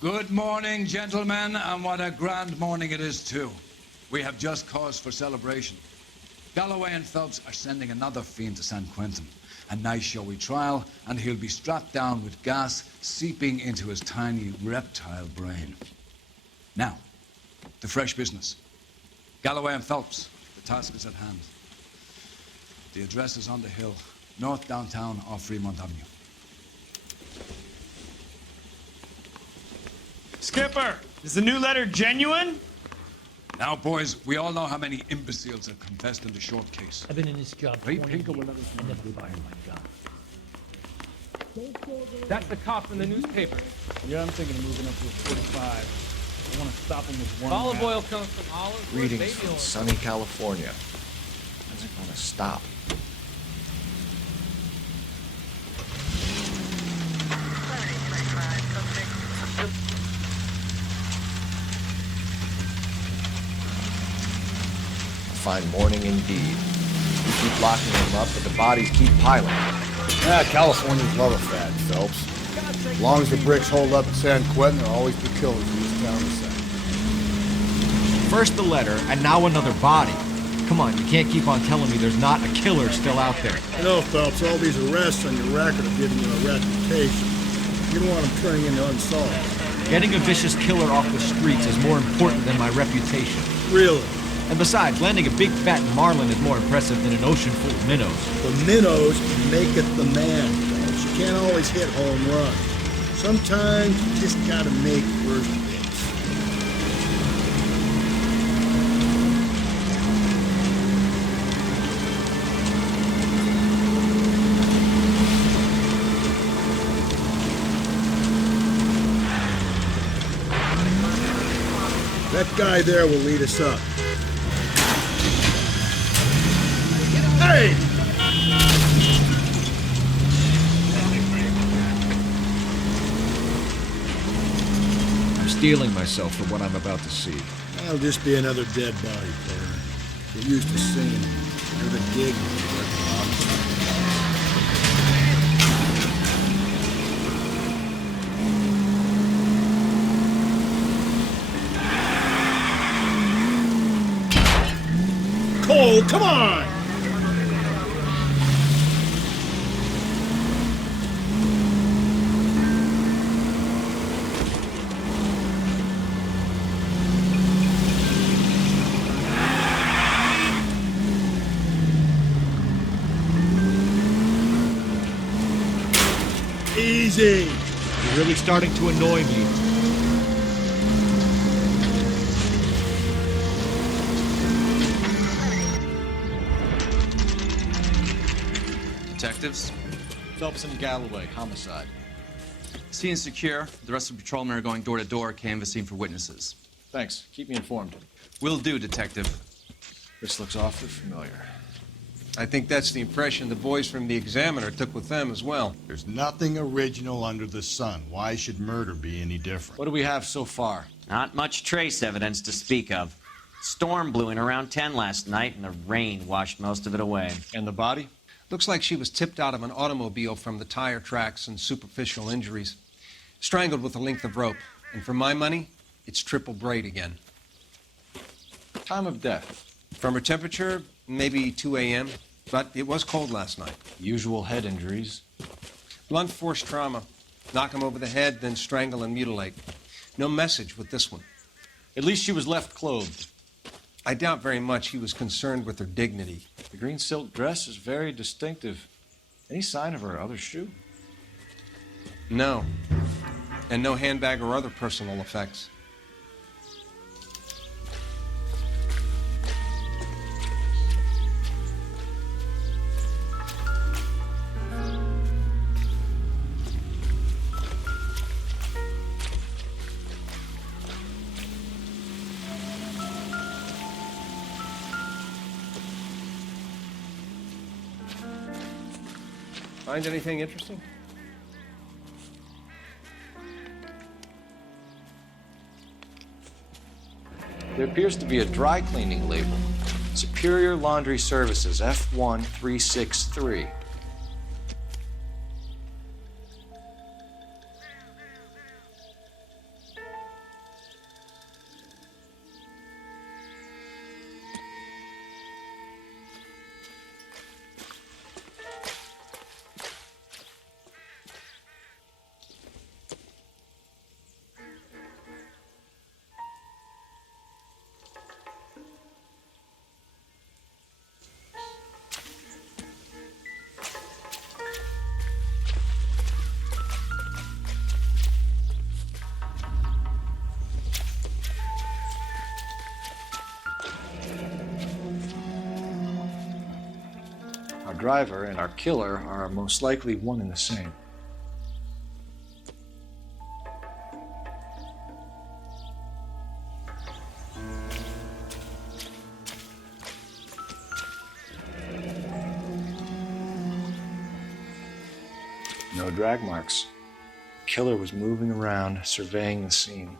Good morning, gentlemen, and what a grand morning it is, too. We have just cause for celebration. Galloway and Phelps are sending another fiend to San Quentin. A nice showy trial, and he'll be strapped down with gas seeping into his tiny reptile brain. Now, to fresh business. Galloway and Phelps, the task is at hand. The address is on the hill, north downtown off Fremont Avenue. Skipper, is the new letter genuine? Now, boys, we all know how many imbeciles have confessed in the short case. I've been in this job 20 years. I never fired my gun. That's the cop from the newspaper. Yeah, I'm thinking of moving up to a 45. I want to stop him with one Olive round. oil comes from olives. Greetings baby from oil. sunny California. How's it gonna stop? A fine morning indeed. We keep locking them up, but the bodies keep piling. Yeah, Californians love a fat, Phelps. As long as the bricks hold up at San Quentin, there'll always be killers in this town to say. First the letter, and now another body. Come on, you can't keep on telling me there's not a killer still out there. You know, Phelps, all these arrests on your record are giving you a reputation. You don't want them turning into unsolved. Getting a vicious killer off the streets is more important than my reputation. Really? And besides, landing a big fat marlin is more impressive than an ocean full of minnows. The minnows make it the man, Phelps. You can't always hit home runs. Sometimes you just gotta make first base. That guy there will lead us up. Hey! I'm steeling myself for what I'm about to see. That'll just be another dead body, player. Get used to seeing them. They're the gig when you work the homicide. Cole, come on! Easy! You're really starting to annoy me. Detectives? Phelps and Galloway, homicide. Scene is secure. The rest of the patrolmen are going door to door, canvassing for witnesses. Thanks. Keep me informed. Will do, Detective. This looks awfully familiar. I think that's the impression the boys from the Examiner took with them as well. There's nothing original under the sun. Why should murder be any different? What do we have so far? Not much trace evidence to speak of. Storm blew in around 10 last night, and the rain washed most of it away. And the body? Looks like she was tipped out of an automobile from the tire tracks and superficial injuries. Strangled with a length of rope. And for my money, it's triple braid again. Time of death? From her temperature, maybe 2 a.m., but it was cold last night. Usual head injuries? Blunt force trauma. Knock him over the head, then strangle and mutilate. No message with this one. At least she was left clothed. I doubt very much he was concerned with her dignity. The green silk dress is very distinctive. Any sign of her other shoe? No. And no handbag or other personal effects. Find anything interesting? There appears to be a dry cleaning label. Superior Laundry Services, F1363. driver and our killer are most likely one and the same. No drag marks. The killer was moving around, surveying the scene.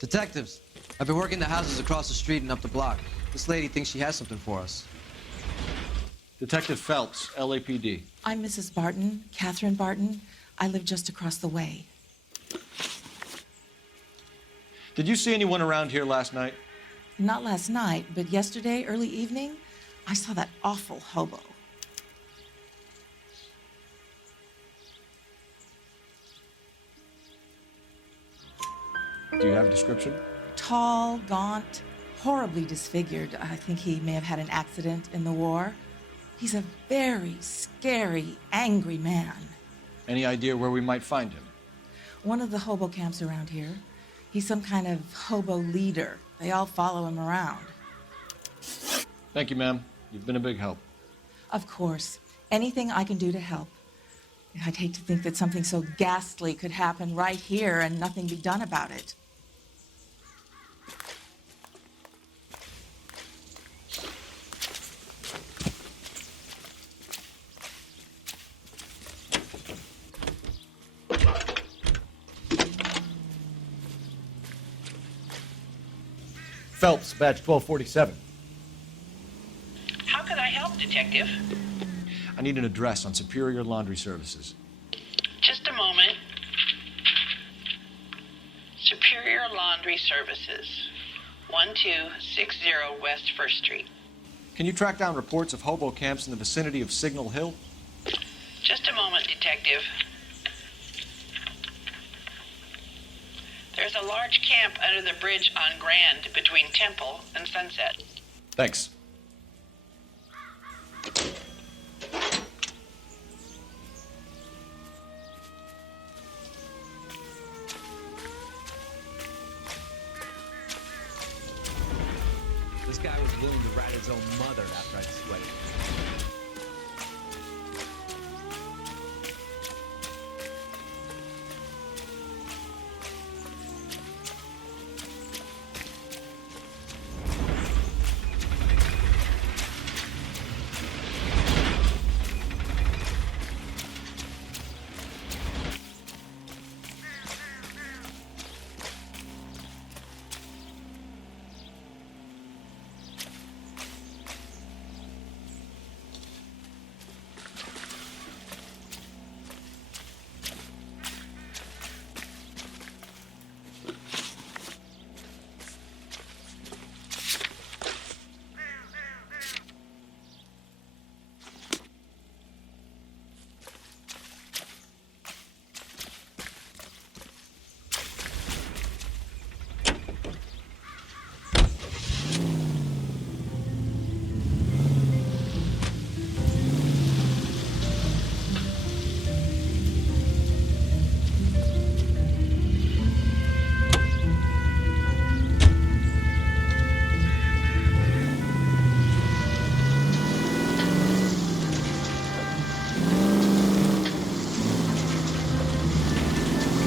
Detectives, I've been working the houses across the street and up the block. This lady thinks she has something for us. Detective Phelps, LAPD. I'm Mrs. Barton, Catherine Barton. I live just across the way. Did you see anyone around here last night? Not last night, but yesterday, early evening, I saw that awful hobo. Do you have a description? Tall, gaunt, horribly disfigured. I think he may have had an accident in the war. He's a very scary, angry man. Any idea where we might find him? One of the hobo camps around here. He's some kind of hobo leader. They all follow him around. Thank you, ma'am. You've been a big help. Of course. Anything I can do to help. I'd hate to think that something so ghastly could happen right here and nothing be done about it. Phelps, badge 1247. How can I help, Detective? I need an address on Superior Laundry Services. Just a moment. Superior Laundry Services, 1260 West 1st Street. Can you track down reports of hobo camps in the vicinity of Signal Hill? Just a moment, Detective. There's a large camp under the bridge on Grand between Temple and Sunset. Thanks. This guy was willing to rat his own mother after I'd sweated.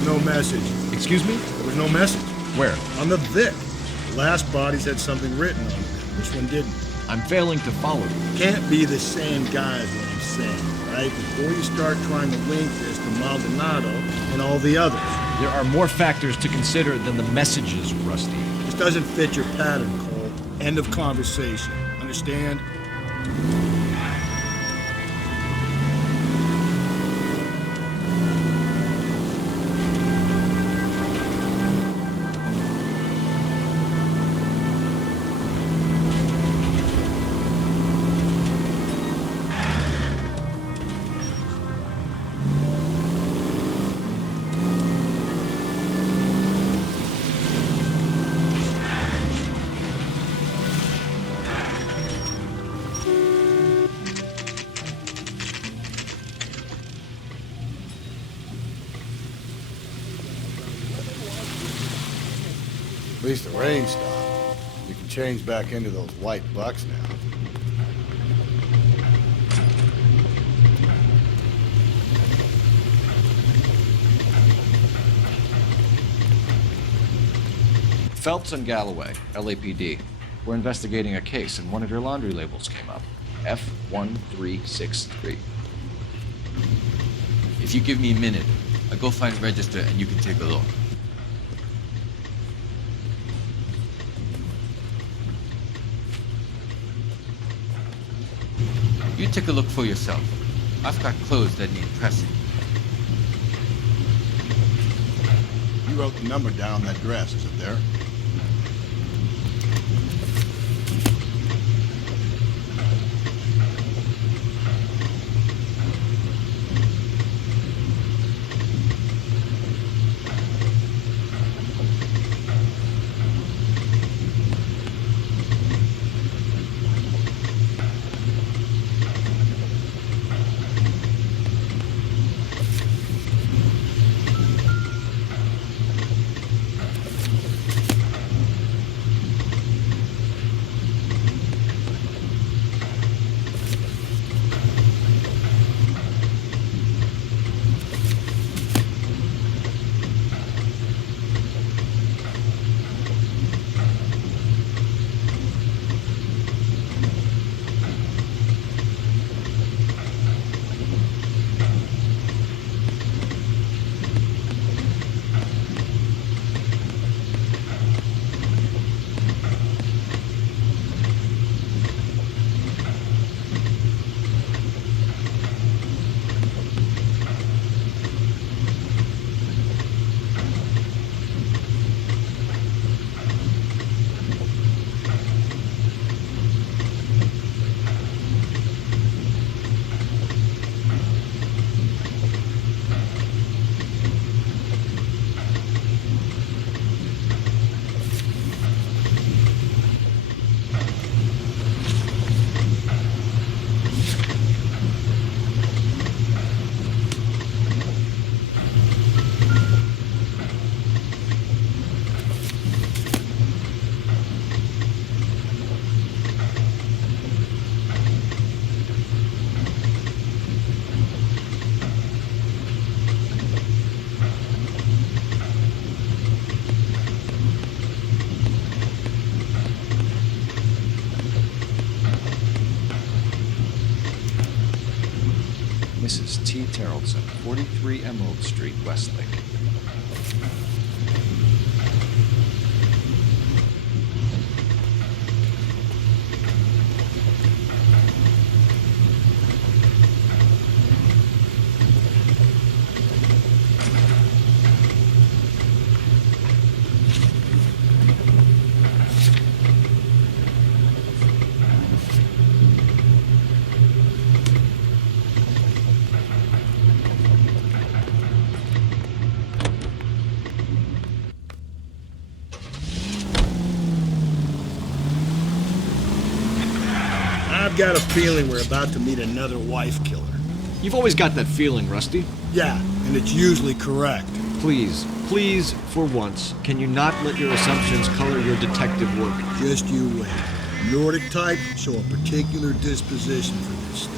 No message. Excuse me? There was no message. Where? On the Vic. The last bodies had something written on them. This one didn't. I'm failing to follow you. Can't be the same guy is what I'm saying, right? Before you start trying to link this to Maldonado and all the others. There are more factors to consider than the messages, Rusty. This doesn't fit your pattern, Cole. End of conversation. Understand? least the rain stopped. You can change back into those white bucks now. Phelps and Galloway, LAPD. We're investigating a case, and one of your laundry labels came up. F1363. If you give me a minute, I'll go find a register and you can take a look. You take a look for yourself. I've got clothes that need pressing. You wrote the number down on that dress, is it there? Mrs. T. Terrellson, 43 Emerald Street, Westlake. I've got a feeling we're about to meet another wife killer. You've always got that feeling, Rusty. Yeah, and it's usually correct. Please, for once, can you not let your assumptions color your detective work? Just you wait. Nordic type show a particular disposition for this stuff.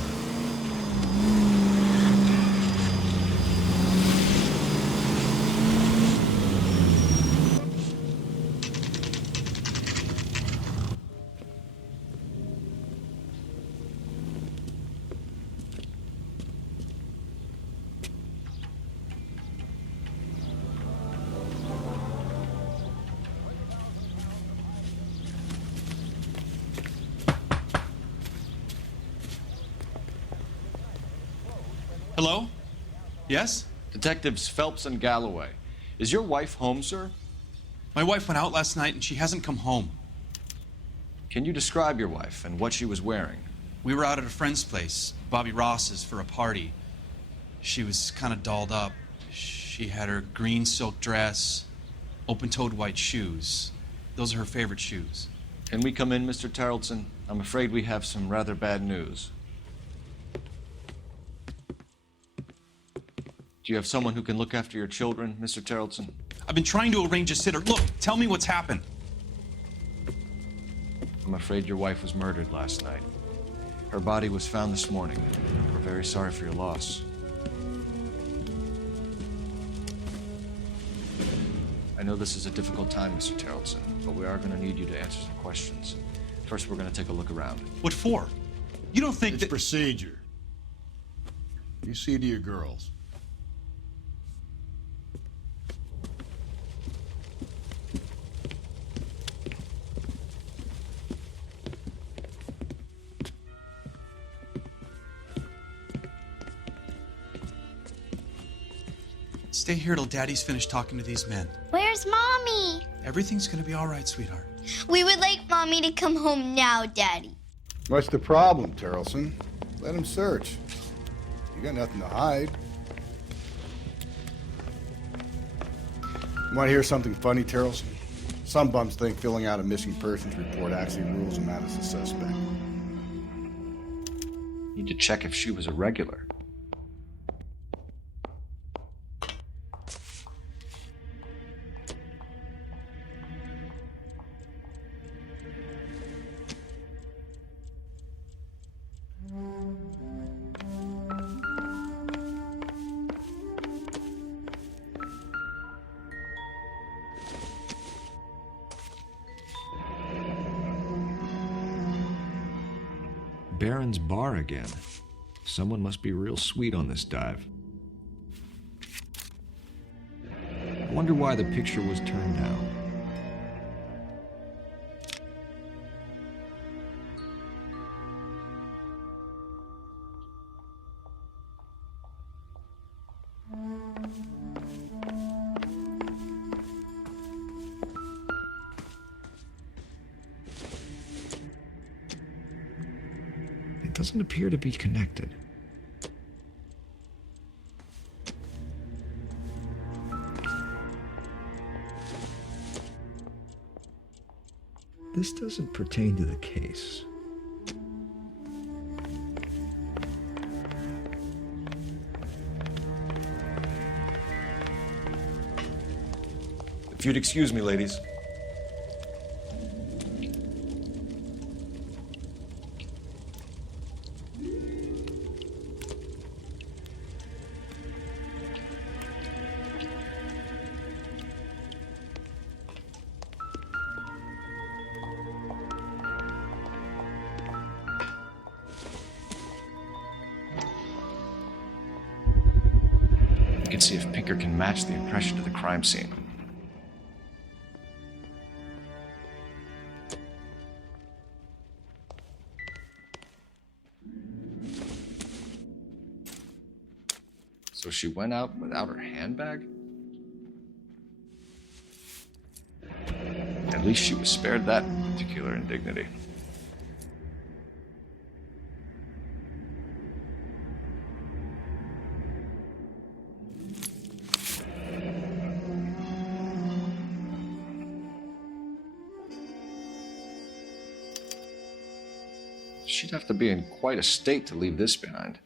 Hello? Yes? Detectives Phelps and Galloway. Is your wife home, sir? My wife went out last night and she hasn't come home. Can you describe your wife and what she was wearing? We were out at a friend's place, Bobby Ross's, for a party. She was kind of dolled up. She had her green silk dress, open-toed white shoes. Those are her favorite shoes. Can we come in, Mr. Tarleton? I'm afraid we have some rather bad news. Do you have someone who can look after your children, Mr. Tarleton? I've been trying to arrange a sitter. Look, tell me what's happened. I'm afraid your wife was murdered last night. Her body was found this morning. We're very sorry for your loss. I know this is a difficult time, Mr. Tarleton, but we are going to need you to answer some questions. First, we're going to take a look around. What for? You don't think It's that... procedure. You see to your girls. Stay here till Daddy's finished talking to these men. Where's Mommy? Everything's gonna be all right, sweetheart. We would like Mommy to come home now, Daddy. What's the problem, Tarleton? Let him search. You got nothing to hide. Want to hear something funny, Tarleton? Some bums think filling out a missing persons report actually rules him out as a suspect. Need to check if she was a regular. Baron's bar again. Someone must be real sweet on this dive. I wonder why the picture was turned down. It doesn't appear to be connected. This doesn't pertain to the case. If you'd excuse me, ladies. You can see if Pinker can match the impression to the crime scene. So she went out without her handbag? At least she was spared that particular indignity. She'd have to be in quite a state to leave this behind.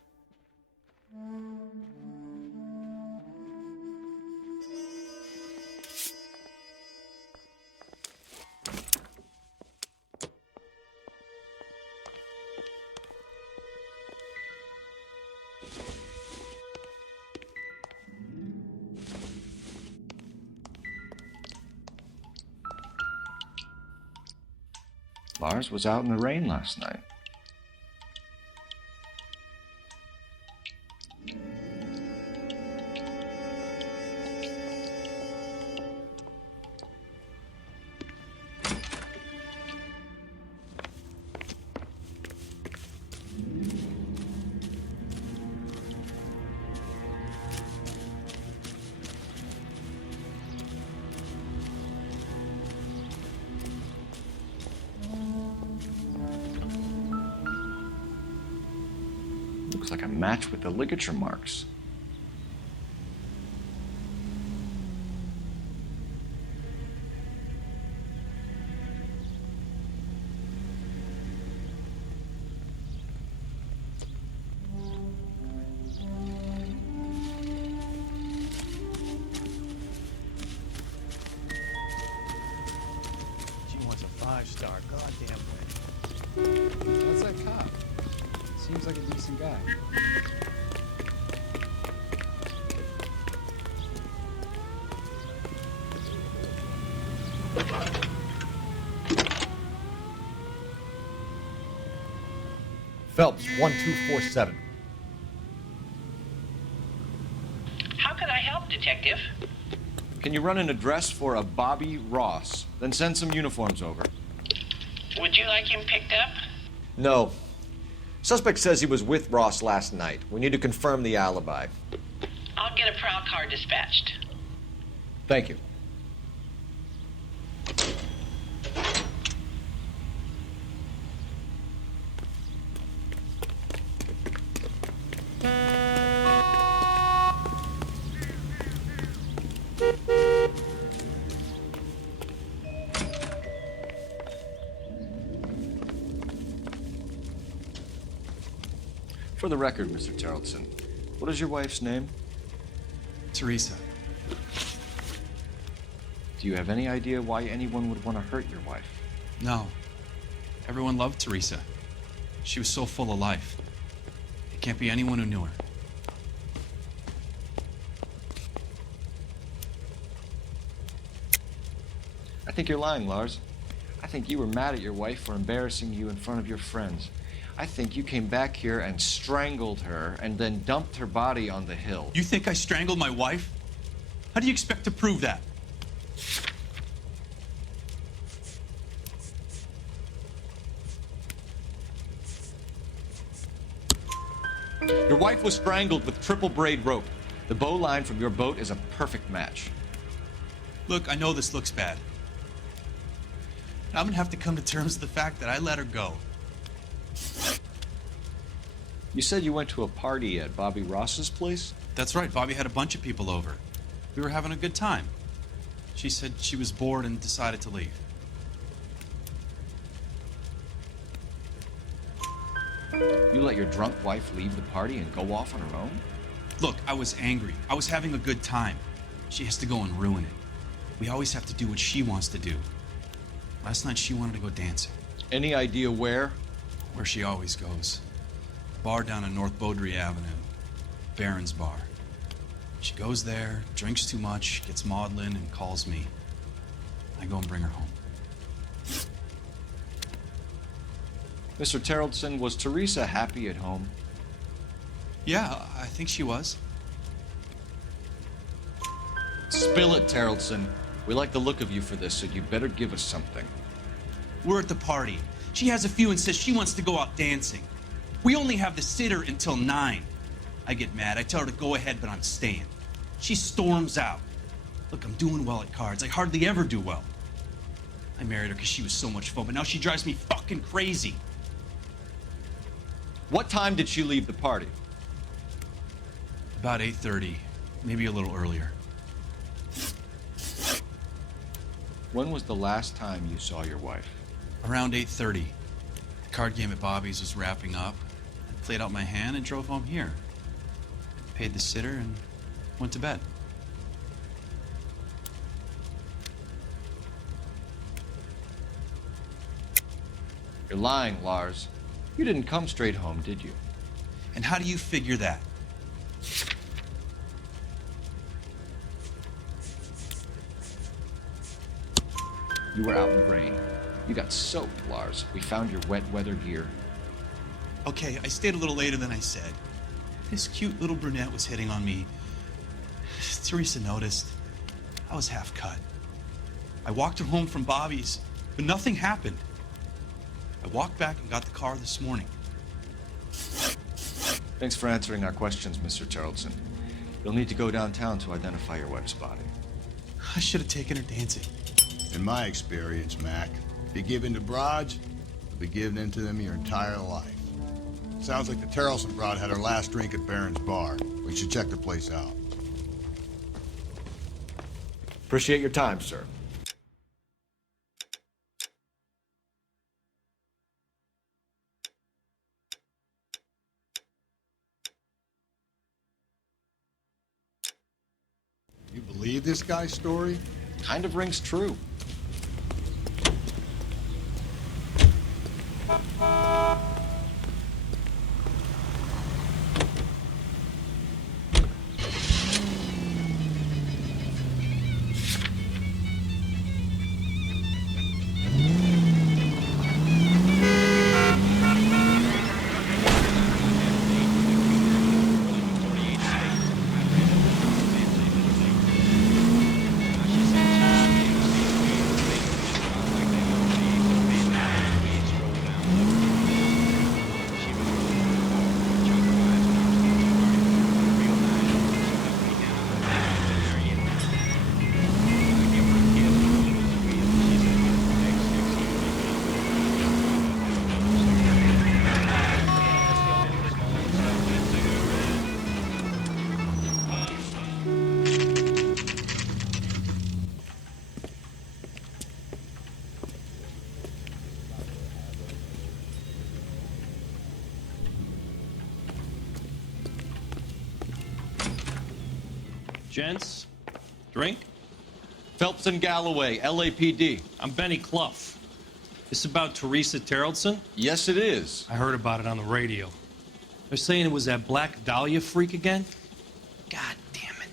Lars was out in the rain last night. Looks like a match with the ligature marks. She wants a 5-star, goddamn way. Seems like a decent guy. Phelps, 1247. How could I help, Detective? Can you run an address for a Bobby Ross? Then send some uniforms over. Would you like him picked up? No. Suspect says he was with Ross last night. We need to confirm the alibi. I'll get a prowl car dispatched. Thank you. For the record, Mr. Tarleton, what is your wife's name? Teresa. Do you have any idea why anyone would want to hurt your wife? No. Everyone loved Teresa. She was so full of life. It can't be anyone who knew her. I think you're lying, Lars. I think you were mad at your wife for embarrassing you in front of your friends. I think you came back here and strangled her and then dumped her body on the hill. You think I strangled my wife? How do you expect to prove that? Your wife was strangled with triple braid rope. The bow line from your boat is a perfect match. Look, I know this looks bad. I'm gonna have to come to terms with the fact that I let her go. You said you went to a party at Bobby Ross's place? That's right, Bobby had a bunch of people over. We were having a good time. She said she was bored and decided to leave. You let your drunk wife leave the party and go off on her own? Look, I was angry. I was having a good time. She has to go and ruin it. We always have to do what she wants to do. Last night she wanted to go dancing. Any idea where? Where she always goes. Bar down on North Beaudry Avenue. Barron's Bar. She goes there, drinks too much, gets maudlin, and calls me. I go and bring her home. Mr. Tarleton, was Teresa happy at home? Yeah, I think she was. Spill it, Tarleton. We like the look of you for this, so you better give us something. We're at the party. She has a few and says she wants to go out dancing. We only have the sitter until 9. I get mad. I tell her to go ahead, but I'm staying. She storms out. Look, I'm doing well at cards. I hardly ever do well. I married her because she was so much fun, but now she drives me fucking crazy. What time did she leave the party? About 8:30, maybe a little earlier. When was the last time you saw your wife? Around 8:30. The card game at Bobby's was wrapping up. I played out my hand and drove home here. Paid the sitter and went to bed. You're lying, Lars. You didn't come straight home, did you? And how do you figure that? You were out in the rain. You got soaked, Lars. We found your wet weather gear. Okay, I stayed a little later than I said. This cute little brunette was hitting on me. Teresa noticed. I was half cut. I walked her home from Bobby's, but nothing happened. I walked back and got the car this morning. Thanks for answering our questions, Mr. Tarleton. You'll need to go downtown to identify your wife's body. I should have taken her dancing. In my experience, Mac, if you give in to broads, you'll be giving in to them your entire life. Sounds like the Tarleton broad had her last drink at Barron's Bar. We should check the place out. Appreciate your time, sir. You believe this guy's story? Kind of rings true. Gents, drink? Phelps and Galloway, LAPD. I'm Benny Clough. This about Teresa Terrellson? Yes, it is. I heard about it on the radio. They're saying it was that Black Dahlia freak again? God damn it.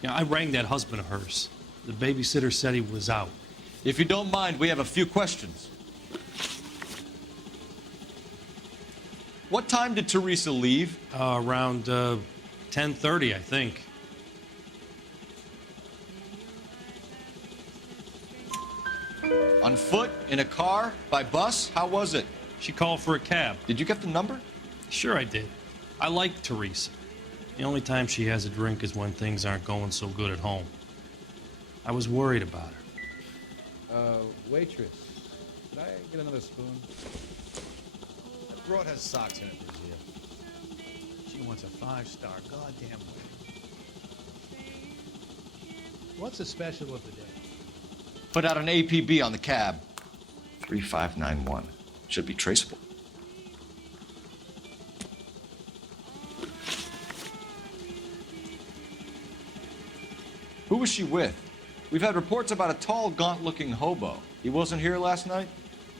Yeah, I rang that husband of hers. The babysitter said he was out. If you don't mind, we have a few questions. What time did Teresa leave? Around 10:30, I think. On foot? In a car? By bus? How was it? She called for a cab. Did you get the number? Sure I did. I like Teresa. The only time she has a drink is when things aren't going so good at home. I was worried about her. Waitress, could I get another spoon? That broad has socks in it, Brazil. She wants a 5-star goddamn wedding. What's the special of the day? Put out an APB on the cab. 3591. Should be traceable. Who was she with? We've had reports about a tall, gaunt-looking hobo. He wasn't here last night?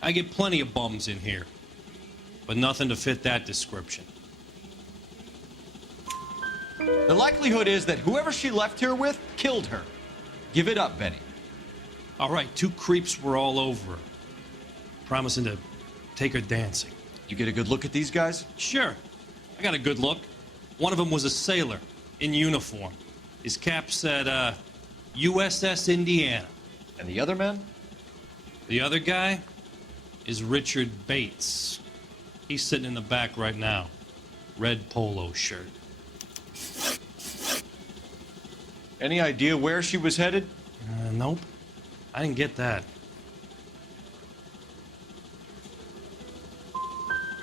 I get plenty of bums in here, but nothing to fit that description. The likelihood is that whoever she left here with killed her. Give it up, Benny. All right, 2 creeps were all over her, promising to take her dancing. You get a good look at these guys? Sure. I got a good look. One of them was a sailor in uniform. His cap said, USS Indiana. And the other man? The other guy is Richard Bates. He's sitting in the back right now. Red polo shirt. Any idea where she was headed? Nope. I didn't get that.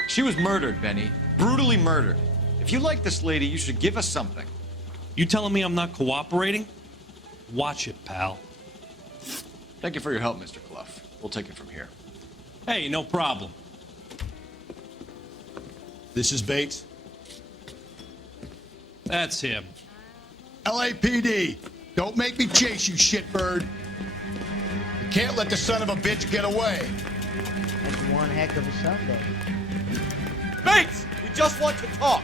She was murdered, Benny. Brutally murdered. If you like this lady, you should give us something. You telling me I'm not cooperating? Watch it, pal. Thank you for your help, Mr. Clough. We'll take it from here. Hey, no problem. This is Bates. That's him. LAPD, don't make me chase you, shitbird. You can't let the son of a bitch get away. That's one heck of a Sunday. Bates, we just want to talk.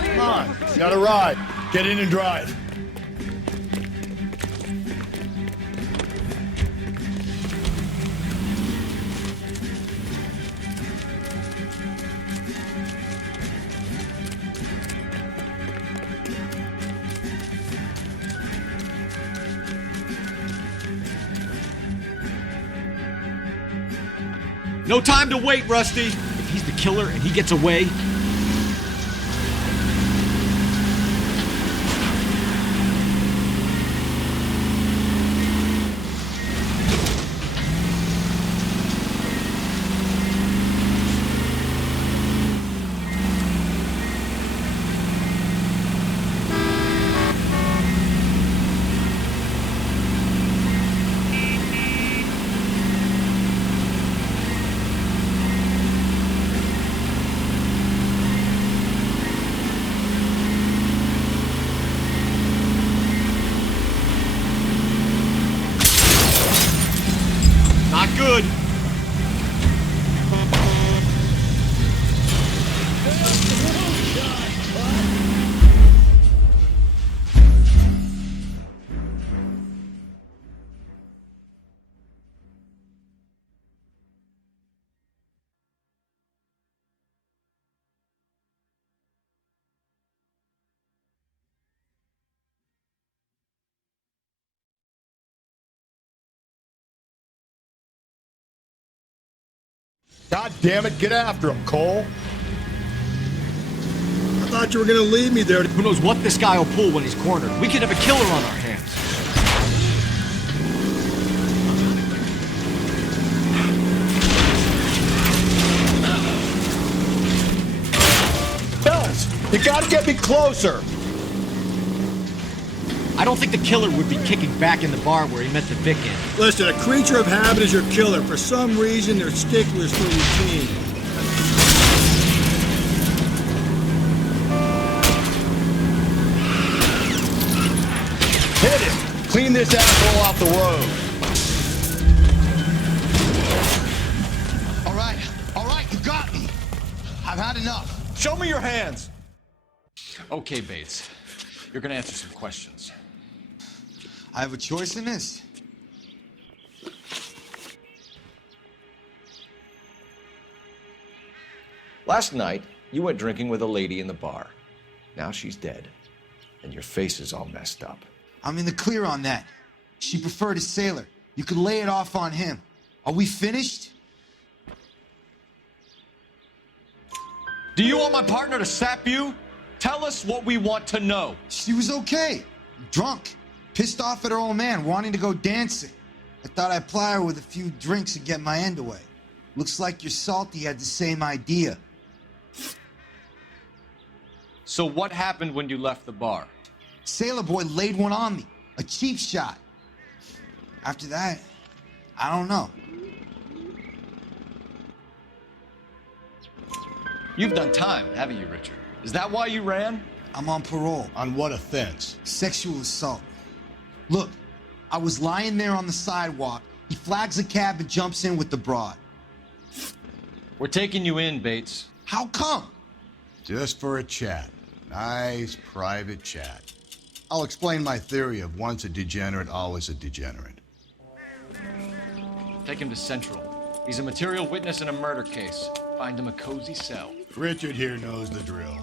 Come on, got a ride. Get in and drive. No time to wait, Rusty. If he's the killer and he gets away, not good. God damn it, get after him, Cole. I thought you were gonna leave me there. Who knows what this guy will pull when he's cornered? We could have a killer on our hands. Bells, you gotta get me closer. I don't think the killer would be kicking back in the bar where he met the Vic in. Listen, a creature of habit is your killer. For some reason, they're sticklers for routine. Hit it! Clean this asshole off the road. All right, you got me. I've had enough. Show me your hands. Okay, Bates. You're gonna answer some questions. I have a choice in this. Last night, you went drinking with a lady in the bar. Now she's dead, and your face is all messed up. I'm in the clear on that. She preferred a sailor. You could lay it off on him. Are we finished? Do you want my partner to sap you? Tell us what we want to know. She was okay. Drunk. Pissed off at her old man, wanting to go dancing. I thought I'd ply her with a few drinks and get my end away. Looks like your salty had the same idea. So what happened when you left the bar? Sailor boy laid one on me. A cheap shot. After that, I don't know. You've done time, haven't you, Richard? Is that why you ran? I'm on parole. On what offense? Sexual assault. Look, I was lying there on the sidewalk. He flags a cab and jumps in with the broad. We're taking you in, Bates. How come? Just for a chat. Nice private chat. I'll explain my theory of once a degenerate, always a degenerate. Take him to Central. He's a material witness in a murder case. Find him a cozy cell. Richard here knows the drill.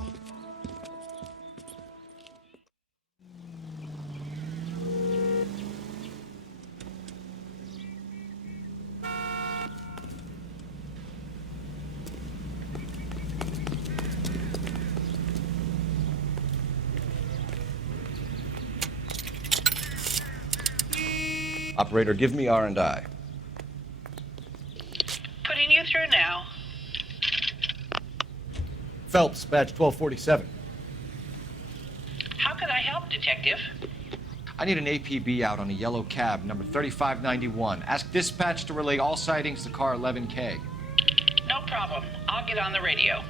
Operator, give me R&I. Putting you through now. Phelps, badge 1247. How could I help, Detective? I need an APB out on a yellow cab, number 3591. Ask dispatch to relay all sightings to car 11K. No problem. I'll get on the radio.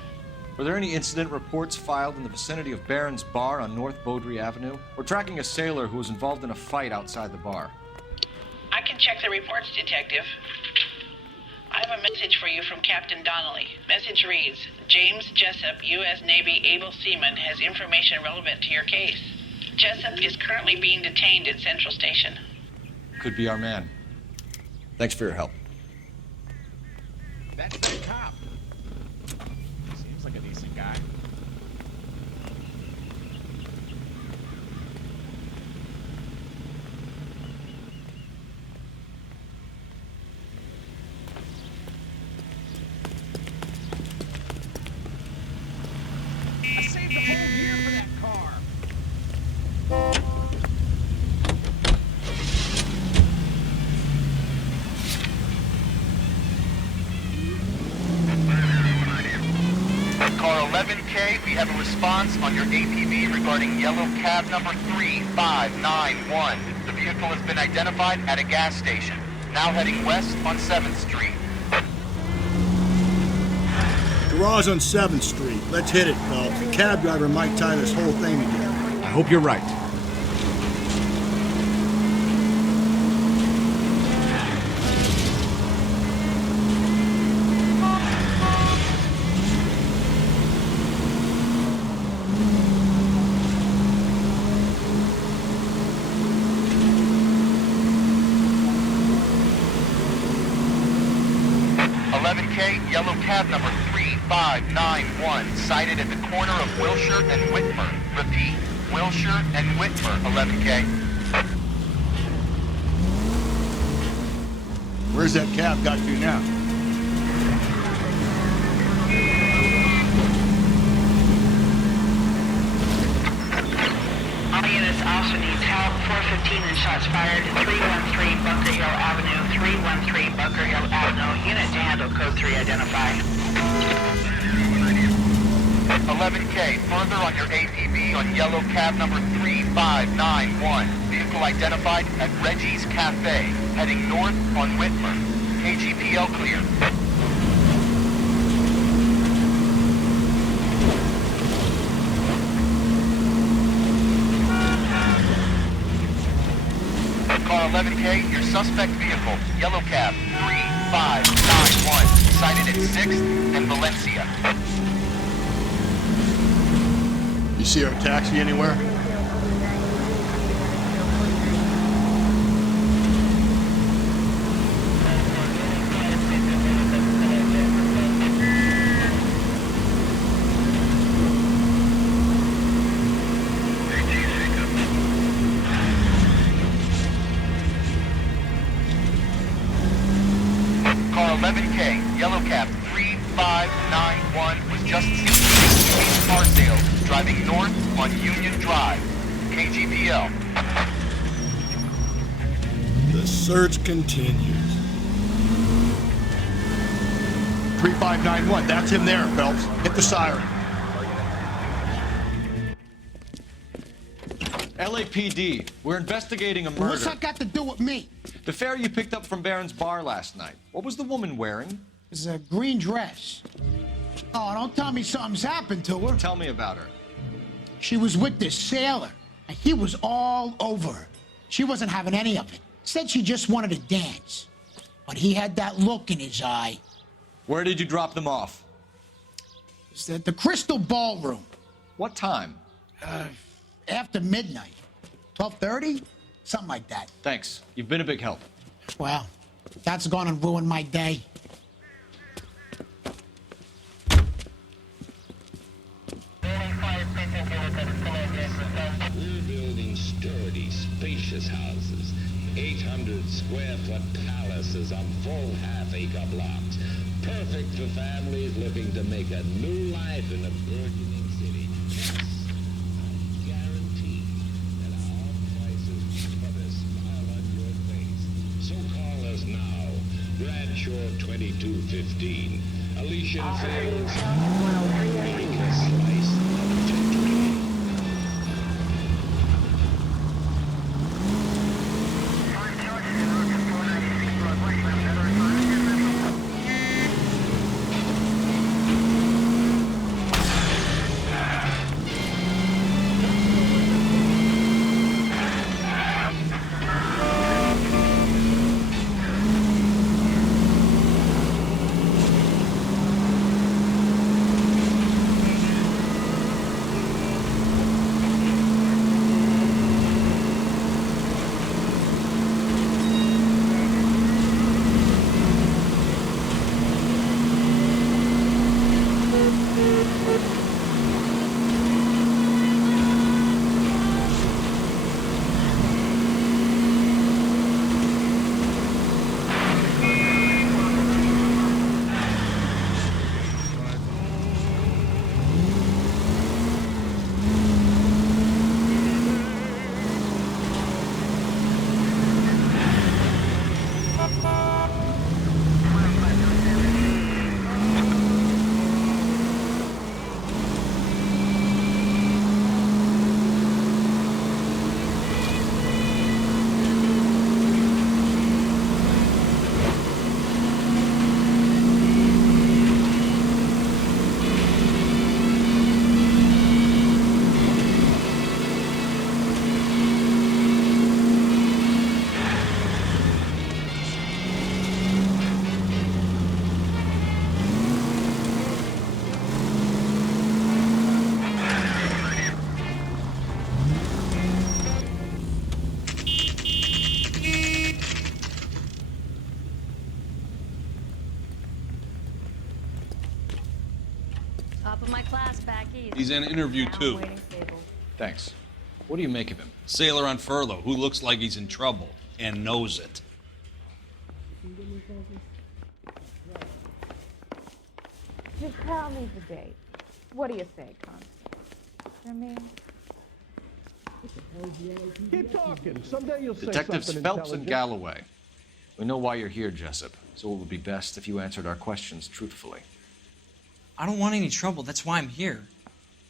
Were there any incident reports filed in the vicinity of Barron's Bar on North Beaudry Avenue? We're tracking a sailor who was involved in a fight outside the bar. I can check the reports, Detective. I have a message for you from Captain Donnelly. Message reads, James Jessup, U.S. Navy able seaman, has information relevant to your case. Jessup is currently being detained at Central Station. Could be our man. Thanks for your help. That's that cop. Seems like a decent guy. I saved the whole year for that car. Car 11K, we have a response on your APB regarding yellow cab number 3591. The vehicle has been identified at a gas station. Now heading west on 7th Street. Garage on 7th Street. Let's hit it, Phelps. The cab driver might tie this whole thing together. I hope you're right. Yellow cab number 3591, sighted at the corner of Wilshire and Whitmer. Repeat, Wilshire and Whitmer, 11K. Where's that cab got to now? All units also needs help. 415 and shots fired. 313 Bunker Hill Avenue. 313 Bunker Hill Avenue. Unit to handle code 3 identified. 11K, further on your APB on yellow cab number 3591. Vehicle identified at Reggie's Cafe, heading north on Whitmer. KGPL clear. 11K, your suspect vehicle, yellow cab 3591, sighted at 6th and Valencia. You see our taxi anywhere? Car 11K, yellow cab 3591 was just seen in car sales, driving north on Union Drive. KGPL. The search continues. 3591, that's him there, Phelps. Hit the siren. LAPD, we're investigating a murder. What's that got to do with me? The fare you picked up from Barron's bar last night. What was the woman wearing? It was a green dress. Oh, don't tell me something's happened to her. Tell me about her. She was with this sailor, and he was all over her. She wasn't having any of it. Said she just wanted to dance. But he had that look in his eye. Where did you drop them off? It was at the Crystal Ballroom. What time? After midnight. 12:30? Something like that. Thanks. You've been a big help. Well, that's gonna ruin my day. We're building sturdy, spacious houses, 800-square-foot palaces on full half-acre blocks, perfect for families looking to make a new life in a burgeoning city. Yes, I guarantee that our prices will put a smile on your face. So call us now, Bradshaw 2215, Elysian Fields. Make a slice of victory. Top of my class, back east. He's in interview Now I'm too. waiting stable. Thanks. What do you make of him? Sailor on furlough who looks like he's in trouble and knows it. Just tell me the date. What do you say, Constance? I mean, Keep talking. Someday you'll say Detectives something Phelps and intelligent. Galloway. We know why you're here, Jessup, so it would be best if you answered our questions truthfully. I don't want any trouble. That's why I'm here.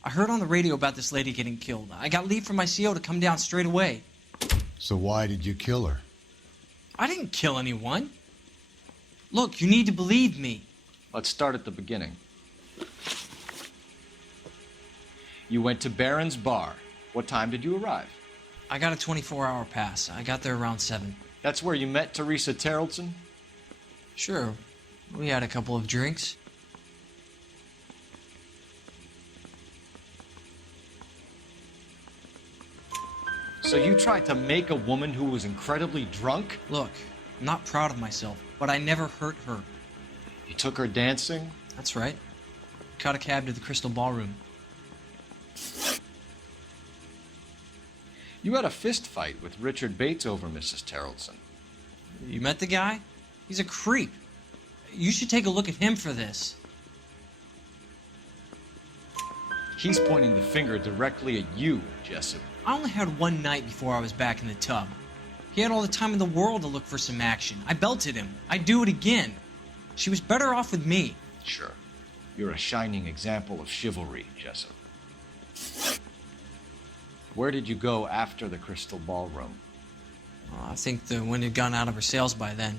I heard on the radio about this lady getting killed. I got leave from my CO to come down straight away. So why did you kill her? I didn't kill anyone. Look, you need to believe me. Let's start at the beginning. You went to Barron's bar. What time did you arrive? I got a 24-hour pass. I got there around 7. That's where you met Teresa Terrelson? Sure. We had a couple of drinks. So you tried to make a woman who was incredibly drunk? Look, I'm not proud of myself, but I never hurt her. You took her dancing? That's right. Caught a cab to the Crystal Ballroom. You had a fist fight with Richard Bates over Mrs. Terrelson. You met the guy? He's a creep. You should take a look at him for this. He's pointing the finger directly at you, Jessup. I only had one night before I was back in the tub. He had all the time in the world to look for some action. I belted him. I'd do it again. She was better off with me. Sure. You're a shining example of chivalry, Jessup. Where did you go after the Crystal Ballroom? I think the wind had gone out of her sails by then.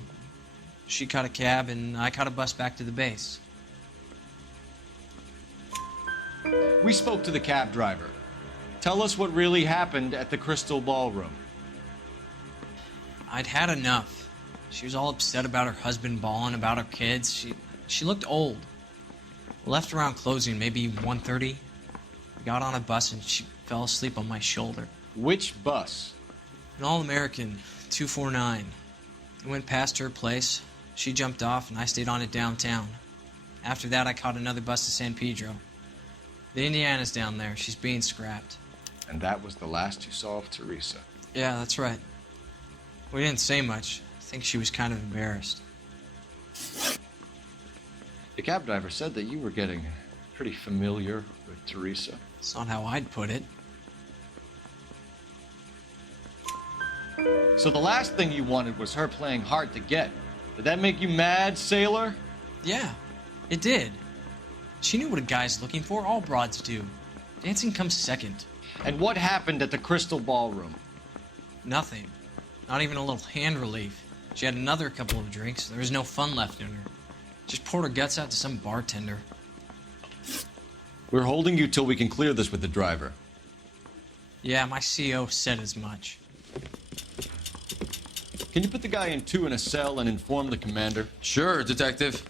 She caught a cab, and I caught a bus back to the base. We spoke to the cab driver. Tell us what really happened at the Crystal Ballroom. I'd had enough. She was all upset about her husband bawling about her kids. She looked old. Left around closing, maybe 1:30. Got on a bus and she fell asleep on my shoulder. Which bus? An All-American 249. I went past her place. She jumped off and I stayed on it downtown. After that, I caught another bus to San Pedro. The Indiana's down there. She's being scrapped. And that was the last you saw of Teresa? Yeah, that's right. We didn't say much. I think she was kind of embarrassed. The cab driver said that you were getting pretty familiar with Teresa. It's not how I'd put it. So the last thing you wanted was her playing hard to get. Did that make you mad, sailor? Yeah, it did. She knew what a guy's looking for. All broads do. Dancing comes second. And what happened at the Crystal Ballroom? Nothing. Not even a little hand relief. She had another couple of drinks. There was no fun left in her. Just poured her guts out to some bartender. We're holding you till we can clear this with the driver. Yeah, my CO said as much. Can you put the guy in two in a cell and inform the commander? Sure, Detective.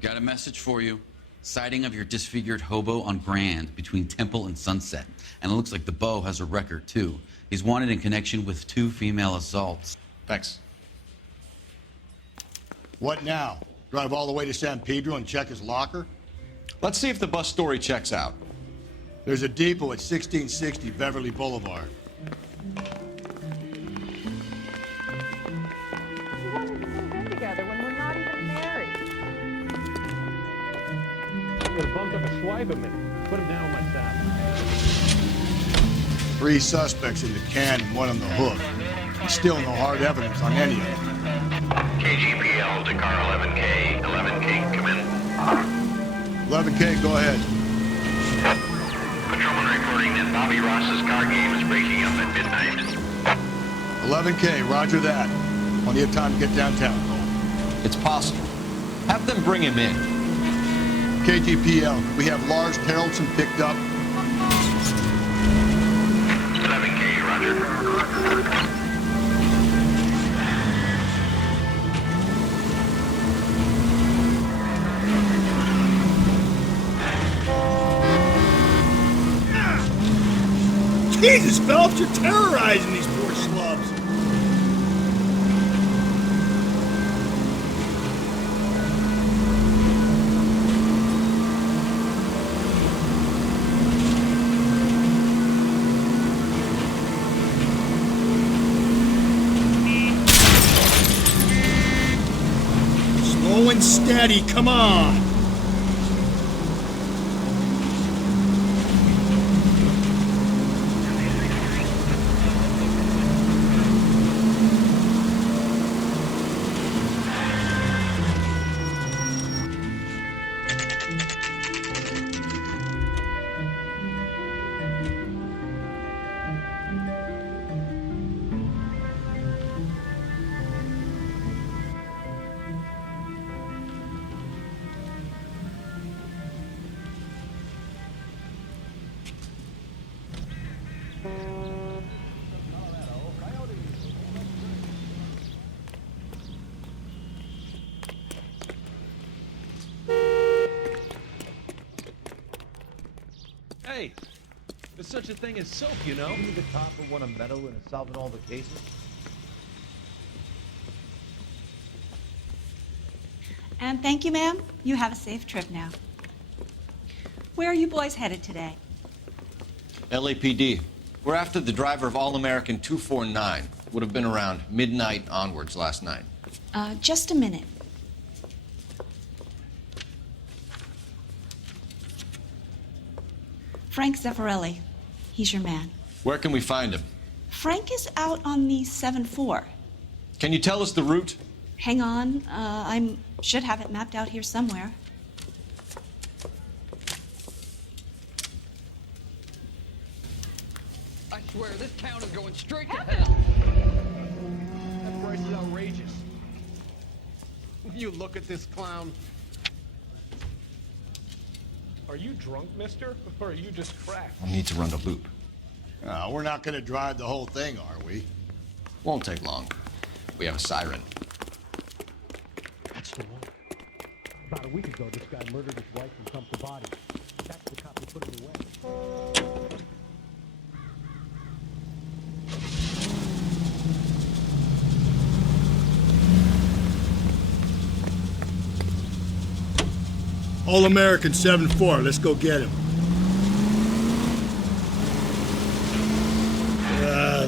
Got a message for you. Sighting of your disfigured hobo on Grand between Temple and Sunset. And it looks like the beau has a record, too. He's wanted in connection with 2 female assaults. Thanks. What now? Drive all the way to San Pedro and check his locker? Let's see if the bus story checks out. There's a depot at 1660 Beverly Boulevard. We wanted to move in together when we're not even married. Would have bumped up a swipe of me. Put him down with my sack. 3 suspects in the can and 1 on the hook. And still no hard evidence on any of them. KGPL to car 11K. 11K, come in. 11K, go ahead. Patrolman reporting that Bobby Ross's car game is breaking up at midnight. 11K, roger that. Plenty of time to get downtown. It's possible. Have them bring him in. KGPL, we have Lars Terrelson picked up. 11K, roger. Jesus, Phelps, you're terrorizing these poor schlubs. Slow and steady, come on. Hey, there's such a thing as soap, you know? You the cop who won a medal in solving all the cases? And thank you, ma'am. You have a safe trip now. Where are you boys headed today? LAPD. We're after the driver of All-American 249. Would have been around midnight onwards last night. Just a minute. Frank Zeffirelli. He's your man. Where can we find him? Frank is out on the 7-4. Can you tell us the route? Hang on. I should have it mapped out here somewhere. I swear, this town is going straight to hell. That price is outrageous. You look at this clown. Are you drunk, mister? Or are you just cracked? I need to run the loop. We're not going to drive the whole thing, are we? Won't take long. We have a siren. That's the one. About a week ago, this guy murdered his wife and dumped the body. That's the cop who put him away. All-American 7-4. Let's go get him.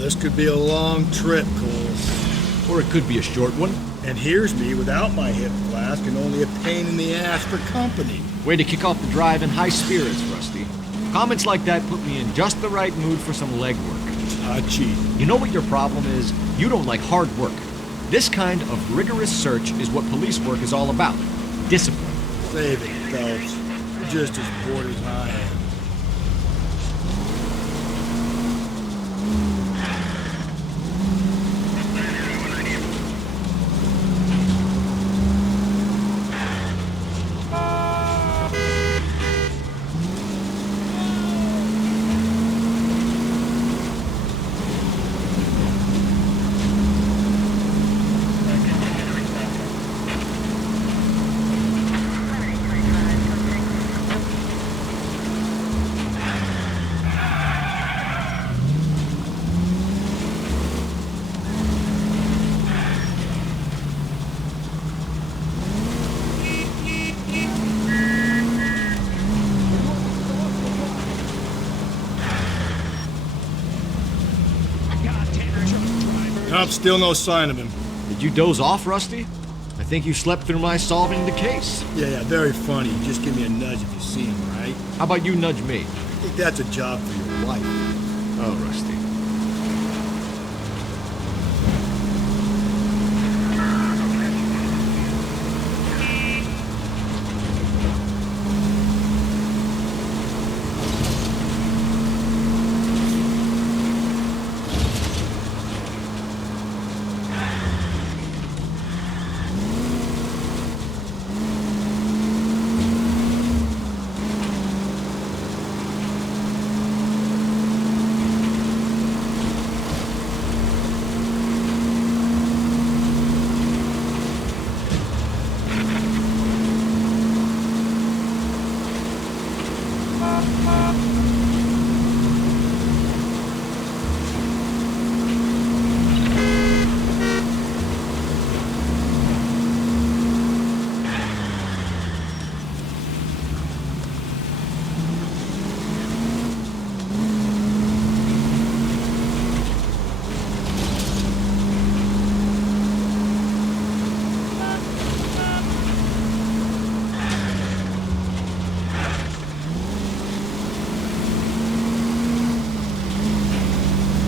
This could be a long trip, Cole. Or it could be a short one. And here's me without my hip flask and only a pain in the ass for company. Way to kick off the drive in high spirits, Rusty. Comments like that put me in just the right mood for some legwork. Cheat. You know what your problem is? You don't like hard work. This kind of rigorous search is what police work is all about. Discipline. Save it, Phelps. You're just as bored as I am. Nope, still no sign of him. Did you doze off, Rusty? I think you slept through my solving the case. Yeah, very funny. Just give me a nudge if you see him, right? How about you nudge me? I think that's a job for your wife. Oh, Rusty.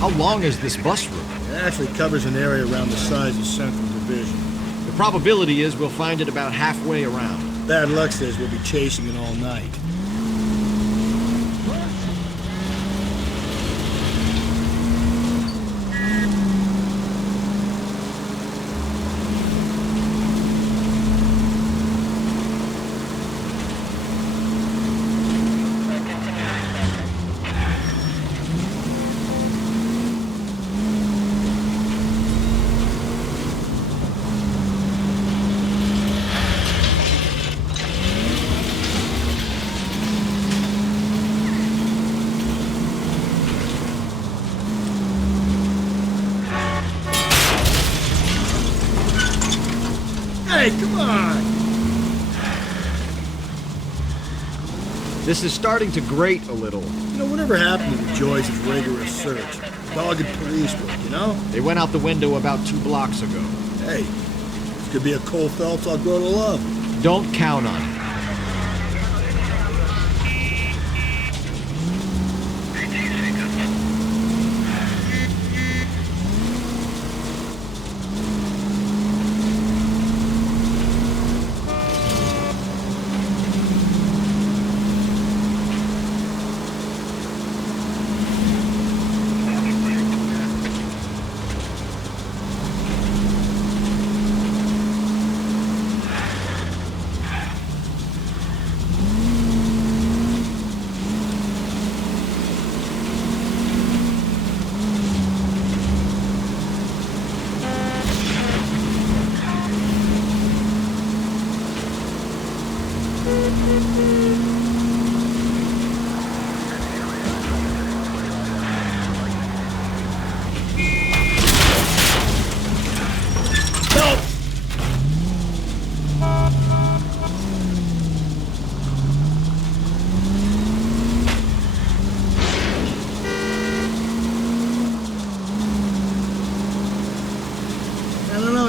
How long is this bus route? It actually covers an area around the size of Central Division. The probability is we'll find it about halfway around. Bad luck says we'll be chasing it all night. Hey, come on! This is starting to grate a little. You know, whatever happened to the joys of rigorous search? Dogged police work, you know? They went out the window about 2 blocks ago. Hey, this could be a Cole Phelps I'll grow to love. Don't count on it.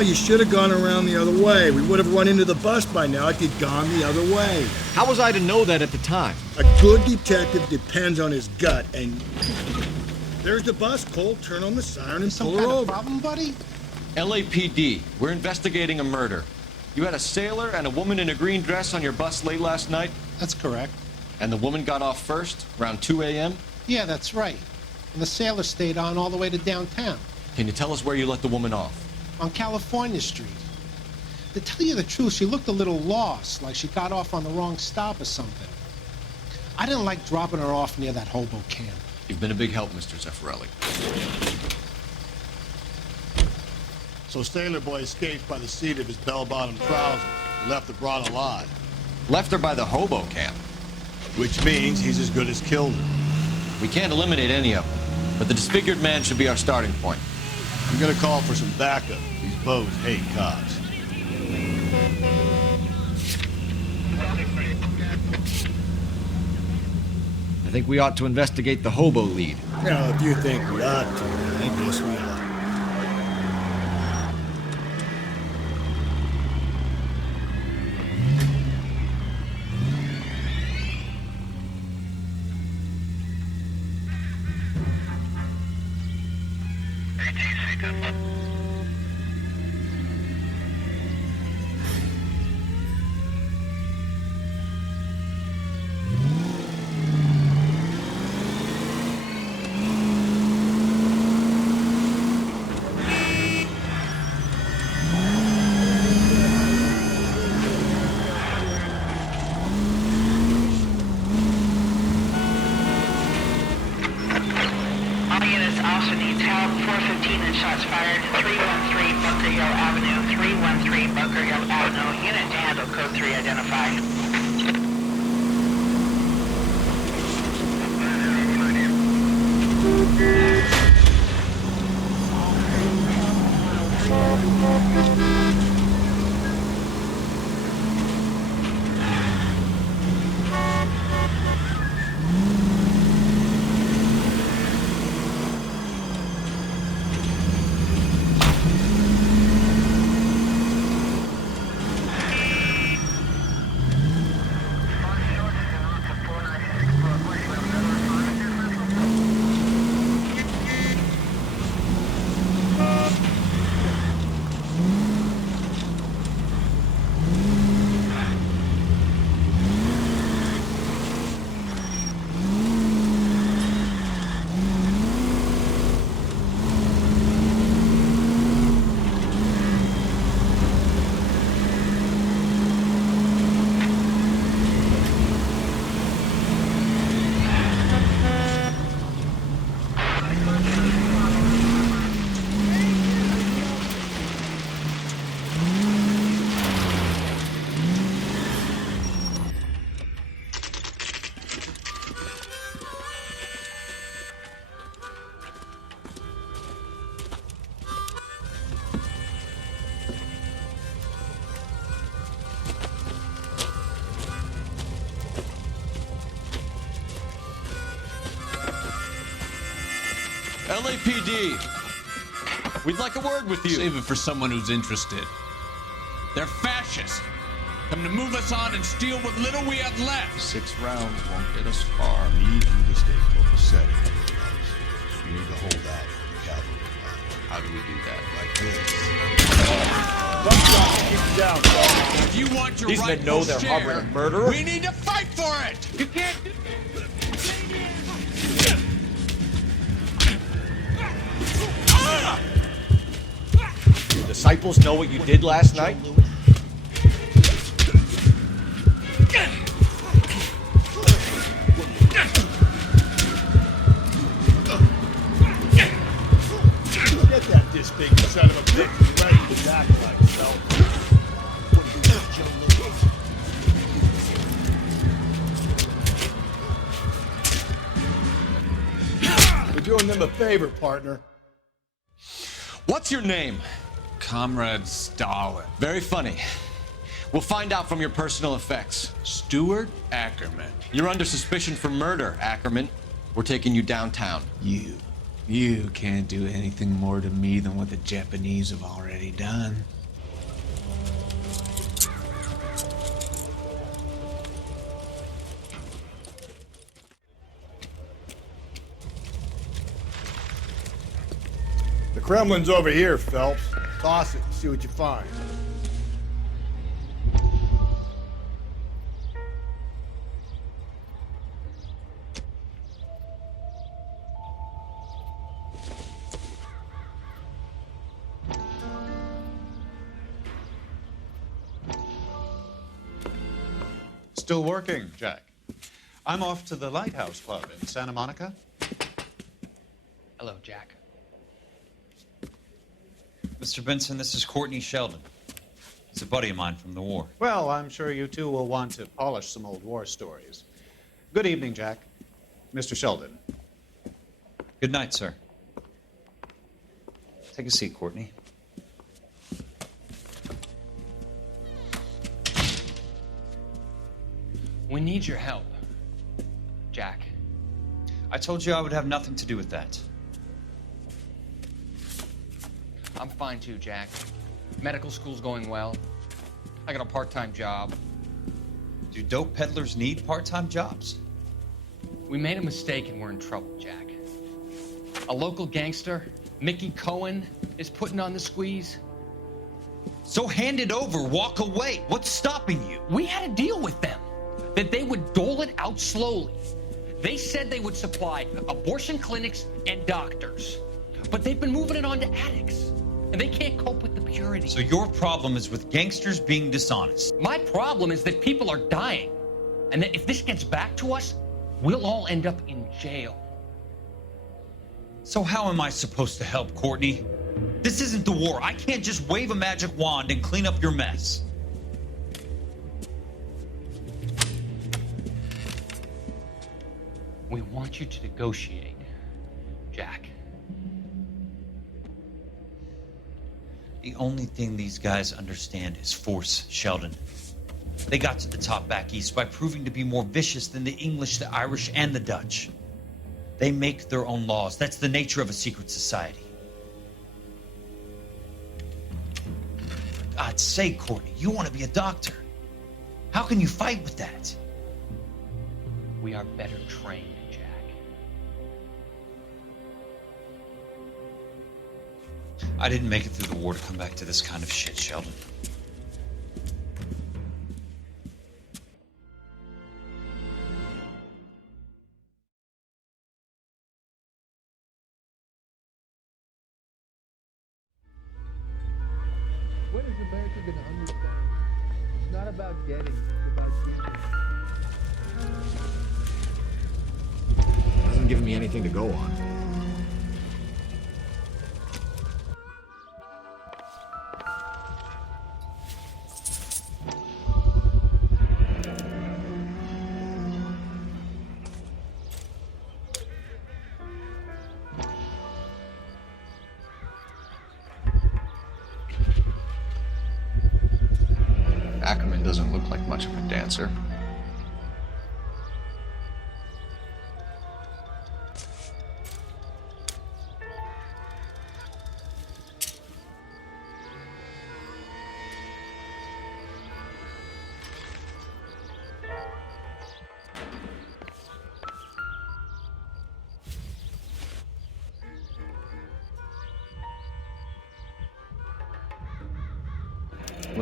You should have gone around the other way. We would have run into the bus by now if you'd gone the other way. How was I to know that at the time? A good detective depends on his gut, and... There's the bus. Cole, turn on the siren and pull her over. Problem, buddy? LAPD. We're investigating a murder. You had a sailor and a woman in a green dress on your bus late last night? That's correct. And the woman got off first, around 2 a.m.? Yeah, that's right. And the sailor stayed on all the way to downtown. Can you tell us where you let the woman off? On California Street. To tell you the truth, she looked a little lost, like she got off on the wrong stop or something. I didn't like dropping her off near that hobo camp. You've been a big help, Mr. Zeffirelli. So Sailor Boy escaped by the seat of his bell-bottom trousers. He left the broad alive. Left her by the hobo camp. Which means he's as good as killed her. We can't eliminate any of them, but the disfigured man should be our starting point. I'm gonna call for some backup. These bows hate cops. I think we ought to investigate the hobo lead. Well, if you think we ought to, I guess we ought. Shots fired, 313 Bunker Hill Avenue, 313 Bunker Hill Avenue. Unit to handle code 3 identified. LAPD. We'd like a word with you. Save it for someone who's interested. They're fascists. Come to move us on and steal what little we have left. 6 rounds won't get us far. I need you to stay copacetic. You need to hold out for the cavalry. How do we do that? Like this. Keep it down, bro. If you want your These men rightful know they're share, harboring a murderer? we need to fight for it. You can't do Your disciples know what you did last night? Get that disfigured son of a bitch ready to act like himself. We're doing them a favor, partner. What's your name? Comrade Stalin. Very funny. We'll find out from your personal effects. Stuart Ackerman. You're under suspicion for murder, Ackerman. We're taking you downtown. You can't do anything more to me than what the Japanese have already done. The Kremlin's over here, Phelps. Toss it and see what you find. Still working, Jack. I'm off to the Lighthouse Club in Santa Monica. Hello, Jack. Mr. Benson, this is Courtney Sheldon. He's a buddy of mine from the war. Well, I'm sure you two will want to polish some old war stories. Good evening, Jack. Mr. Sheldon. Good night, sir. Take a seat, Courtney. We need your help, Jack. I told you I would have nothing to do with that. I'm fine too, Jack. Medical school's going well. I got a part-time job. Do dope peddlers need part-time jobs? We made a mistake and we're in trouble, Jack. A local gangster, Mickey Cohen, is putting on the squeeze. So hand it over, walk away. What's stopping you? We had a deal with them that they would dole it out slowly. They said they would supply abortion clinics and doctors, but they've been moving it on to addicts, and they can't cope with the purity. So your problem is with gangsters being dishonest. My problem is that people are dying, and that if this gets back to us, we'll all end up in jail. So how am I supposed to help, Courtney? This isn't the war. I can't just wave a magic wand and clean up your mess. We want you to negotiate, Jack. The only thing these guys understand is force, Sheldon. They got to the top back east by proving to be more vicious than the English, the Irish, and the Dutch. They make their own laws. That's the nature of a secret society. For God's sake, Courtney, you want to be a doctor. How can you fight with that? We are better trained, Jack. I didn't make it through the war to come back to this kind of shit, Sheldon. When is America going to understand? It's not about getting, it's about giving. Hasn't given me anything to go on. Ackerman doesn't look like much of a dancer.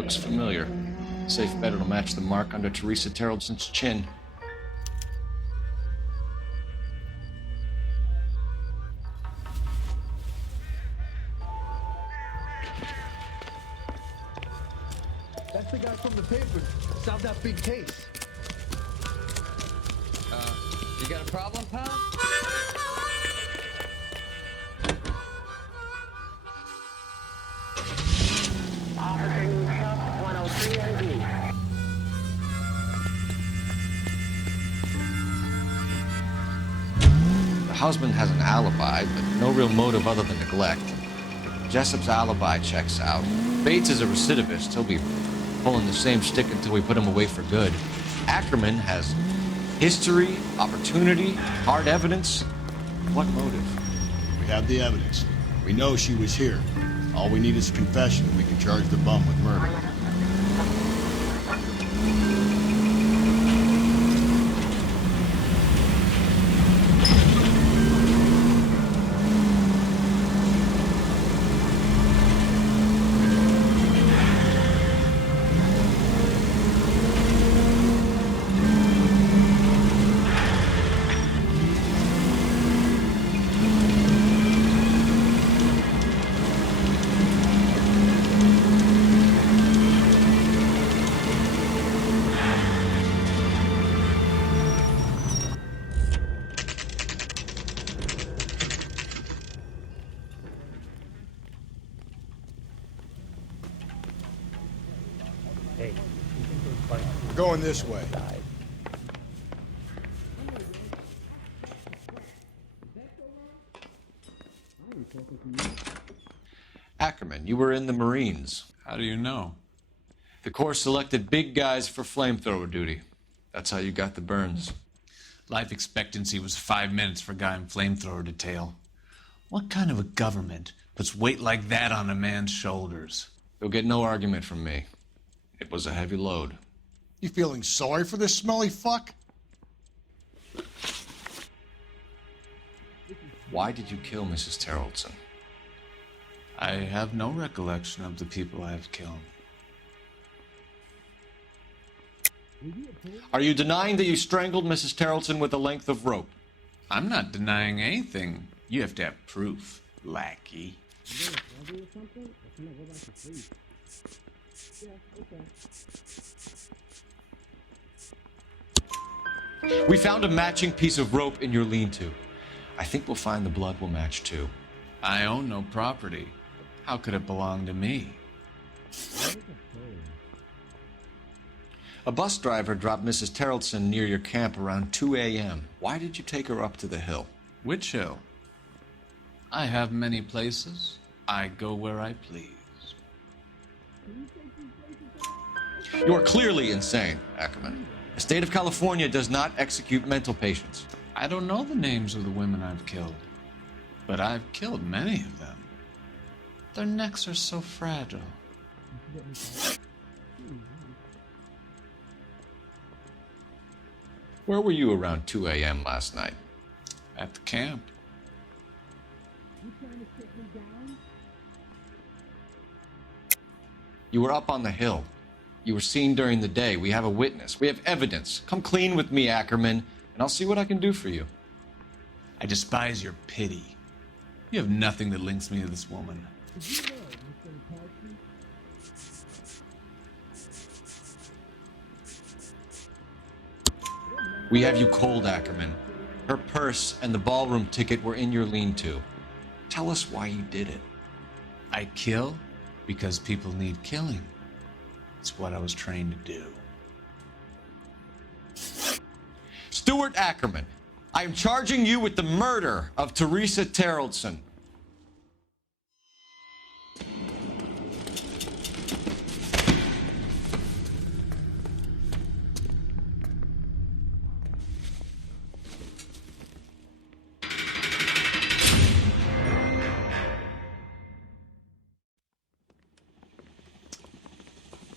looks familiar. Safe bet it'll match the mark under Teresa Terrelson's chin. That's the guy from the paper. Solved that big case. You got a problem, pal? The husband has an alibi, but no real motive other than neglect. Jessup's alibi checks out. Bates is a recidivist. He'll be pulling the same stick until we put him away for good. Ackerman has history, opportunity, hard evidence. What motive? We have the evidence. We know she was here. All we need is a confession, and we can charge the bum with murder. We're going this way. Ackerman, you were in the Marines. How do you know? The Corps selected big guys for flamethrower duty. That's how you got the burns. Life expectancy was 5 minutes for a guy in flamethrower detail. What kind of a government puts weight like that on a man's shoulders? You'll get no argument from me. It was a heavy load. You feeling sorry for this smelly fuck? Why did you kill Mrs. Terrelson? I have no recollection of the people I have killed. Are you denying that you strangled Mrs. Terrelson with a length of rope? I'm not denying anything. You have to have proof, lackey. We found a matching piece of rope in your lean-to. I think we'll find the blood will match too. I own no property. How could it belong to me? A bus driver dropped Mrs. Terrelson near your camp around 2 a.m. Why did you take her up to the hill? Which hill? I have many places. I go where I please. You are clearly insane, Ackerman. The state of California does not execute mental patients. I don't know the names of the women I've killed, but I've killed many of them. Their necks are so fragile. Where were you around 2 a.m. last night? At the camp. You were up on the hill. You were seen during the day. We have a witness. We have evidence. Come clean with me, Ackerman, and I'll see what I can do for you. I despise your pity. You have nothing that links me to this woman. We have you cold, Ackerman. Her purse and the ballroom ticket were in your lean-to. Tell us why you did it. I kill because people need killing. It's what I was trained to do. Stuart Ackerman, I am charging you with the murder of Teresa Terrelson.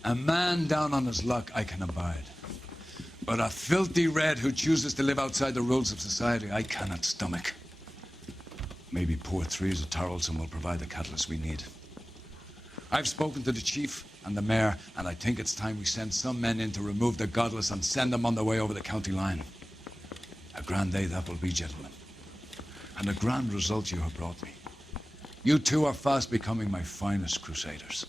A man down on his luck I can abide. But a filthy red who chooses to live outside the rules of society I cannot stomach. Maybe poor Teresa Terrelson will provide the catalyst we need. I've spoken to the chief. and the mayor, and I think it's time we send some men in to remove the godless and send them on their way over the county line. A grand day that will be, gentlemen. And a grand result you have brought me. You two are fast becoming my finest crusaders.